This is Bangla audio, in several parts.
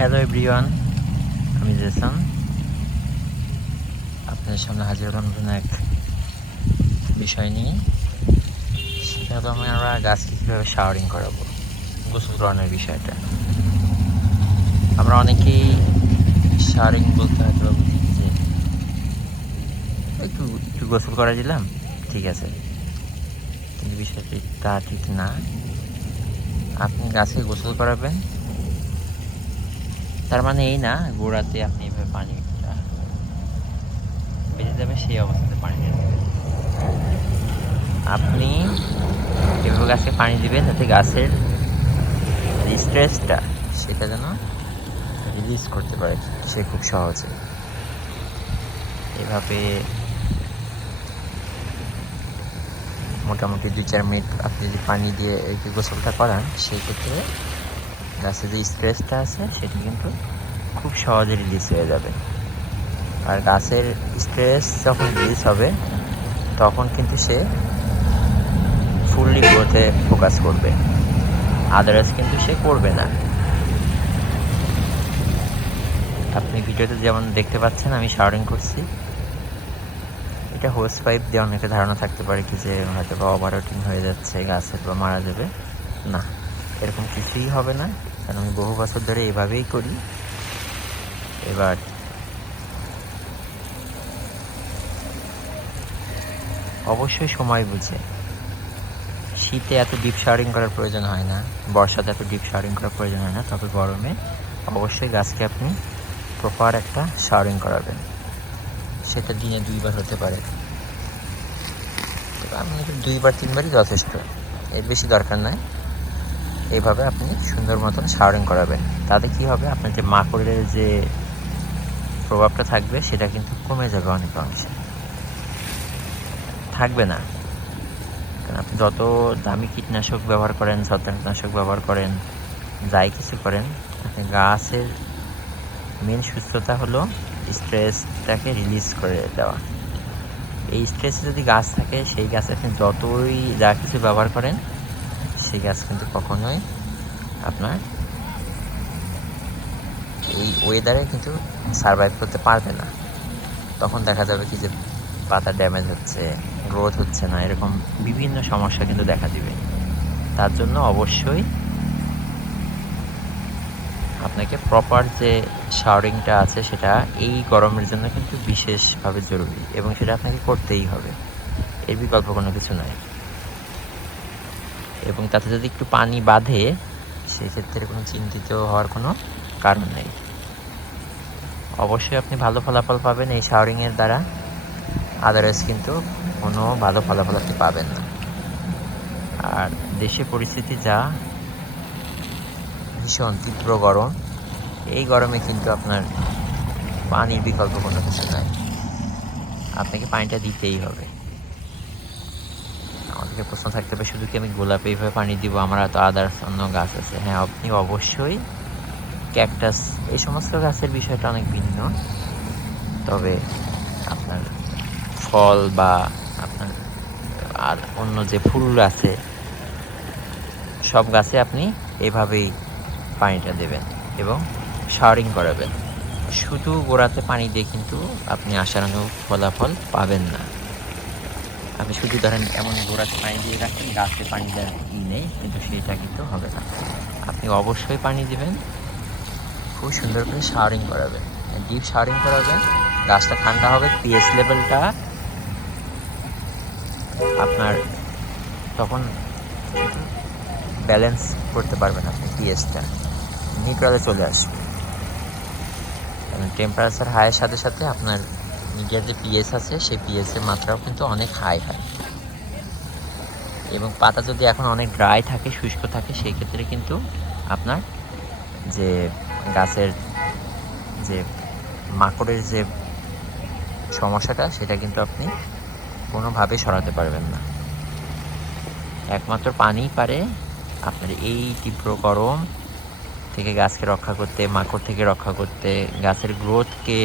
হ্যালো এভরিওয়ান, আমি জেসন আপনাদের সামনে হাজির হলাম নতুন এক বিষয় নিয়ে। সেটা হলো আমরা গাছকে কীভাবে শাওয়ারিং করাবো, গোসল করানোর বিষয়টা। আমরা অনেকেই শাওয়ারিং বলতে হয়তো বুঝি যে একটু একটু গোসল করা দিলাম, ঠিক আছে, কিন্তু বিষয়টি তা ঠিক না। আপনি গাছকে গোসল করাবেন, তার মানে এই না গোড়াতে আপনি এভাবে পানিটা বেঁধে যাবে, সেই অবস্থাতে পানি দেবেন। আপনি এভাবে গাছকে পানি দিবেন যাতে গাছের স্ট্রেসটা সেটা যেন রিলিজ করতে পারে সে খুব সহজে। এভাবে মোটামুটি 2-4 মিনিট আপনি যদি পানি দিয়ে এই গোসলটা করান, সেই ক্ষেত্রে গাছের যে স্ট্রেসটা আছে সেটা কিন্তু খুব সহজে রিলিজ হয়ে যাবে। আর গাছের স্ট্রেস যখন রিলিজ হবে তখন কিন্তু সে ফুললি গ্রোথে ফোকাস করবে, আদারওয়াইজ কিন্তু সে করবে না। আপনি ভিডিওতে যেমন দেখতে পাচ্ছেন আমি শাওয়ারিং করছি, এটা হোস পাইপ দিয়ে অনেকের ধারণা থাকতে পারে কি যে হয়তো বা ওভারওয়াটিং হয়ে যাচ্ছে গাছের বা মারা যাবে। না, এরকম কিছুই হবে না, কারণ আমি বহু বছর ধরে এভাবেই করি। এবার অবশ্যই সময় বুঝে, শীতে এত ডিপ শাওয়ারিং করার প্রয়োজন হয় না, বর্ষাতে এত ডিপ শাওয়ারিং করার প্রয়োজন হয় না, তবে গরমে অবশ্যই গাছকে আপনি প্রপার একটা শাওয়ারিং করাবেন। সেটা দিনে 2 বার হতে পারে, তবে আমি 2-3বারই যথেষ্ট, এর বেশি দরকার নাই। এইভাবে আপনি সুন্দর মতন শাওয়ারিং করাবেন। তাতে কি হবে, আপনার যে মাকড়ের যে প্রভাবটা থাকবে সেটা কিন্তু কমে যাবে, অনেক অংশে থাকবে না। কারণ আপনি যত দামি কীটনাশক ব্যবহার করেন, ছত্রাকনাশক ব্যবহার করেন, যাই কিছু করেন, আপনি গাছের মেন সুস্থতা হলো স্ট্রেসটাকে রিলিজ করে দেওয়া। এই স্ট্রেসে যদি গাছ থাকে, সেই গাছে আপনি যতই যা কিছু ব্যবহার করেন, সেই গাছ কিন্তু কখনোই আপনার এই ওয়েদারে কিন্তু সারভাইভ করতে পারবে না। তখন দেখা যাবে কি যে পাতা ড্যামেজ হচ্ছে, গ্রোথ হচ্ছে না, এরকম বিভিন্ন সমস্যা কিন্তু দেখা দিবে। তার জন্য অবশ্যই আপনাকে প্রপার যে শাওয়ারিংটা আছে সেটা এই গরমের জন্য কিন্তু বিশেষভাবে জরুরি, এবং সেটা আপনাকে করতেই হবে, এর বিকল্প কোনো কিছু নাই। এবং তাতে যদি একটু পানি বাঁধে, সেক্ষেত্রে কোনো চিন্তিত হওয়ার কোনো কারণ নেই। অবশ্যই আপনি ভালো ফলাফল পাবেন এই শাওয়ারিংয়ের দ্বারা, আদারওয়াইজ কিন্তু কোনো ভালো ফলাফল আপনি পাবেন না। আর দেশের পরিস্থিতি যা, ভীষণ তীব্র গরম, এই গরমে কিন্তু আপনার পানির বিকল্প কোনো কিছু নাই, আপনাকে পানিটা দিতেই হবে। আমাদেরকে প্রশ্ন থাকতে হবে শুধু কি আমি গোলাপে এইভাবে পানি দিব, আমার তো আদার্স অন্য গাছ আছে। হ্যাঁ, আপনি অবশ্যই ক্যাকটাস, এই সমস্ত গাছের বিষয়টা অনেক ভিন্ন, তবে আপনার ফল বা আপনার আর অন্য যে ফুল আছে, সব গাছে আপনি এভাবেই পানিটা দেবেন এবং শাওয়ারিং করাবেন। শুধু গোড়াতে পানি দিয়ে কিন্তু আপনি আশানুরূপ ফলাফল পাবেন না। আপনি শুধু ধরেন এমন গোড়াতে পানি দিয়ে রাখেন, গাছে পানি দেওয়ার নেই, কিন্তু সেটা কিন্তু হবে না। আপনি অবশ্যই পানি দিবেন, খুব সুন্দর করে শাওয়ারিং করাবেন, ডিপ শাওয়ারিং করাবেন। গাছটা ঠান্ডা হবে, পিএইচ লেভেলটা আপনার তখন ব্যালেন্স করতে পারবেন, আপনি পিএইচটা নিউট্রালে চলে আসবে। টেম্পারেচার হাইয়ের সাথে সাথে আপনার মিডিয়ার যে পিএইচ আছে, সেই পিএইচের মাত্রাও কিন্তু অনেক হাই হয়। এবং পাতা যদি এখন অনেক ড্রাই থাকে, শুষ্ক থাকে, সেই ক্ষেত্রে কিন্তু আপনার যে গাছের যে মাকড়ের যে সমস্যাটা, সেটা কিন্তু আপনি কোনোভাবে সরাতে পারবেন না। একমাত্র পানিই পারে আপনার এই তীব্র গরম থেকে গাছকে রক্ষা করতে, মাকড় থেকে রক্ষা করতে, গাছের গ্রোথকে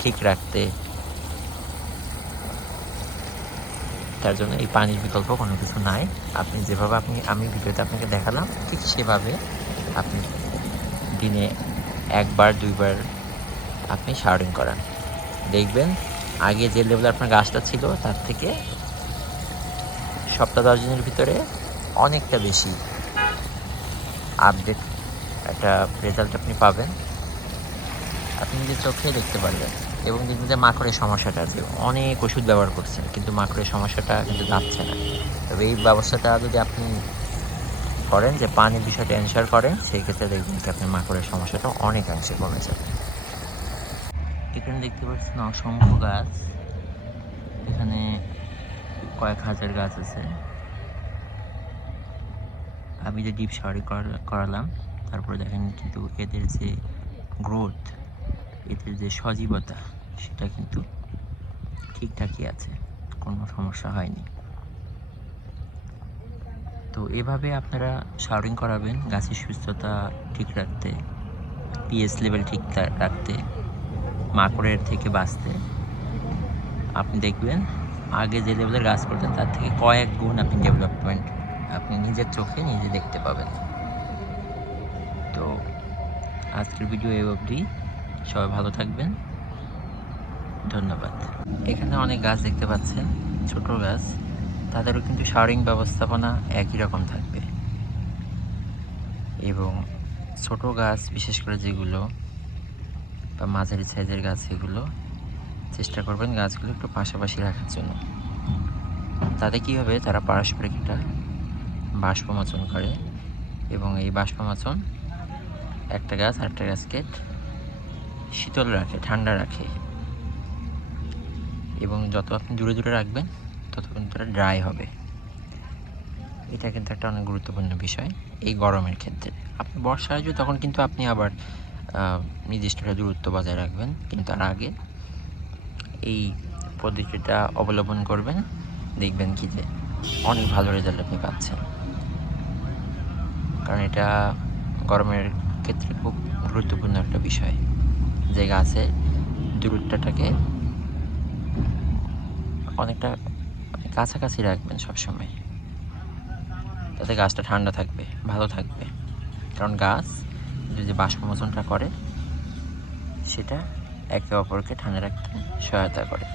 ঠিক রাখতে। তার জন্য এই পানির বিকল্প কোনো কিছু নাই। আপনি যেভাবে আমি ভিডিওতে আপনাকে দেখালাম, ঠিক সেভাবে আপনি দিনে একবার 2বার আপনি শাওয়ারিং করান, দেখবেন আগে যে লেভেলে আপনার গাছটা ছিল তার থেকে সপ্তাহ 10 দিনের ভিতরে অনেকটা বেশি আপডেট একটা রেজাল্ট আপনি পাবেন। আপনি নিজের চোখে দেখতে পারবেন এবং দেখবেন যে মাকড়ের সমস্যাটা আছে, অনেক ওষুধ ব্যবহার করছেন কিন্তু মাকড়ের সমস্যাটা কিন্তু যাচ্ছে না। তবে এই ব্যবস্থাটা যদি আপনি করেন, যে পানির বিষয়টা এনশিওর করেন, সেই ক্ষেত্রে দেখবেন যে আপনার মাকড়ের সমস্যাটা অনেকাংশে কমে যাবে। এখানে দেখতে পাচ্ছেন অসংখ্য গাছ, এখানে কয়েক হাজার গাছ আছে। আমি যে ডিপ শাওয়ারিং করালাম, তারপরে দেখেন কিন্তু এদের যে গ্রোথ, এদের যে সজীবতা, সেটা কিন্তু ঠিকঠাকই আছে, কোনো সমস্যা হয়নি। তো এভাবে আপনারা শাওয়ারিং করাবেন গাছের সুস্থতা ঠিক রাখতে, পিএইচ লেভেল ঠিক রাখতে, মাকড়ের থেকে বাঁচতে। আপনি দেখবেন আগে যে লেভেলের গাছ করতেন তার থেকে কয়েক গুণ আপনি ডেভেলপমেন্ট আপনি নিজের চোখে নিজে দেখতে পাবেন। তো আজকের ভিডিও এই অবধি, সবাই ভালো থাকবেন, ধন্যবাদ। এখানে অনেক গাছ দেখতে পাচ্ছেন, ছোট গাছ, তাদেরও কিন্তু শাওয়ারিং ব্যবস্থাপনা একই রকম থাকবে। এবং ছোট গাছ বিশেষ করে যেগুলো বা মাঝারি সাইজের গাছ, এগুলো চেষ্টা করবেন গাছগুলো একটু পাশাপাশি রাখার জন্য। তাতে কী হবে, তারা পারস্পরিক একটা বাষ্পমোচন করে এবং এই বাষ্পমোচন একটা গাছ আরেকটা গাছকে শীতল রাখে, ঠান্ডা রাখে। এবং যত আপনি দূরে দূরে রাখবেন তত কিন্তু তারা ড্রাই হবে। এটা কিন্তু একটা অনেক গুরুত্বপূর্ণ বিষয় এই গরমের ক্ষেত্রে। আপনি বর্ষায় আসবে তখন কিন্তু আপনি আবার নির্দিষ্ট দূরত্ব বজায় রাখবেন, কিন্তু তার আগে এই পদ্ধতিটা অবলম্বন করবেন, দেখবেন কি যে অনেক ভালো রেজাল্ট আপনি পাচ্ছেন। কারণ এটা গরমের ক্ষেত্রে খুব গুরুত্বপূর্ণ একটা বিষয়, যে গাছের দূরত্বটাকে অনেকটা কাছাকাছি রাখবেন সবসময়, তাতে গাছটা ঠান্ডা থাকবে, ভালো থাকবে। কারণ গাছ যদি বাষ্পমোচনটা করে, সেটা একে অপরকে ঠান্ডা রাখতে সহায়তা করে।